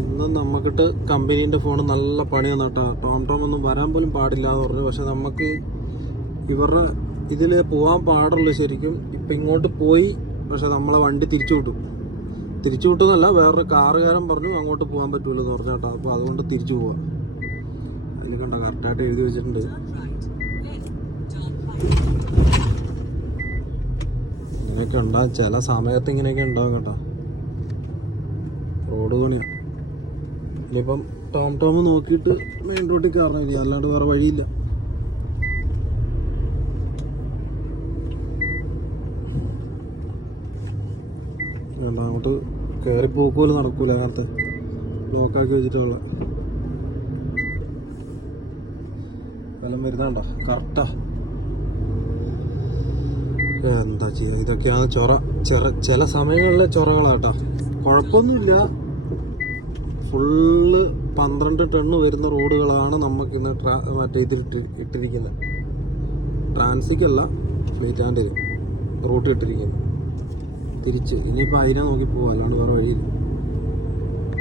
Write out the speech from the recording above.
ഇന്ന് നമുക്കിട്ട് കമ്പനീന്റെ ഫോൺ നല്ല പണി തന്നിട്ടാ ടോം ടോം ഒന്നും വരാൻ പോലും പാടില്ല എന്ന് പറഞ്ഞു. പക്ഷെ നമുക്ക് ഇവരുടെ ഇതിൽ പോകാൻ പാടുള്ളൂ ശരിക്കും. ഇപ്പം ഇങ്ങോട്ട് പോയി പക്ഷെ നമ്മളെ വണ്ടി തിരിച്ചു വിട്ടു. തിരിച്ചു വിട്ടുന്നല്ല വേറൊരു കാറുകാരൻ പറഞ്ഞു അങ്ങോട്ട് പോകാൻ പറ്റൂല എന്ന് പറഞ്ഞു കേട്ടോ. അപ്പോൾ അതുകൊണ്ട് തിരിച്ചു പോവാം. അതിൽ കണ്ട കറക്റ്റായിട്ട് എഴുതി വെച്ചിട്ടുണ്ട്. ഇങ്ങനെയൊക്കെ ഉണ്ടാകും ചില സമയത്ത് ഇങ്ങനെയൊക്കെ ഉണ്ടാകും കേട്ടോ. റോഡ് പണിയാ. ഇനിയിപ്പം ടോം ടോം നോക്കിയിട്ട് മെയിൻ റോഡിൽ കയറണില്ല അല്ലാണ്ട് വേറെ വഴിയില്ല. വേണ്ട അങ്ങോട്ട് കയറി പോകുമ്പോൾ നടക്കൂല അങ്ങനത്തെ നോക്കാക്കി വെച്ചിട്ടുള്ള. വെല്ലം വരുന്നണ്ട? കറക്റ്റാ എന്താ ചെയ്യുക ഇതൊക്കെയാണ് ചൊറ. ചെറ ചില സമയങ്ങളിലെ ചൊറകളാട്ടോ. കുഴപ്പമൊന്നുമില്ല. ഫുള്ള് പന്ത്രണ്ട് ടണ്ണ് വരുന്ന റോഡുകളാണ് നമുക്ക് ഇന്ന് ട്രാ മറ്റേ ഇതിൽ ഇട്ടി- ഇട്ടിരിക്കുന്നത് ട്രാൻസിക്കല്ല ഫ്ലീറ്റ് ആൻഡ് റൂട്ട് ഇട്ടിരിക്കുന്നത് തിരിച്ച്. ഇനിയിപ്പോൾ അതിനെ നോക്കി പോകാം അല്ലാണ്ട് വേറെ വഴിയില്ല.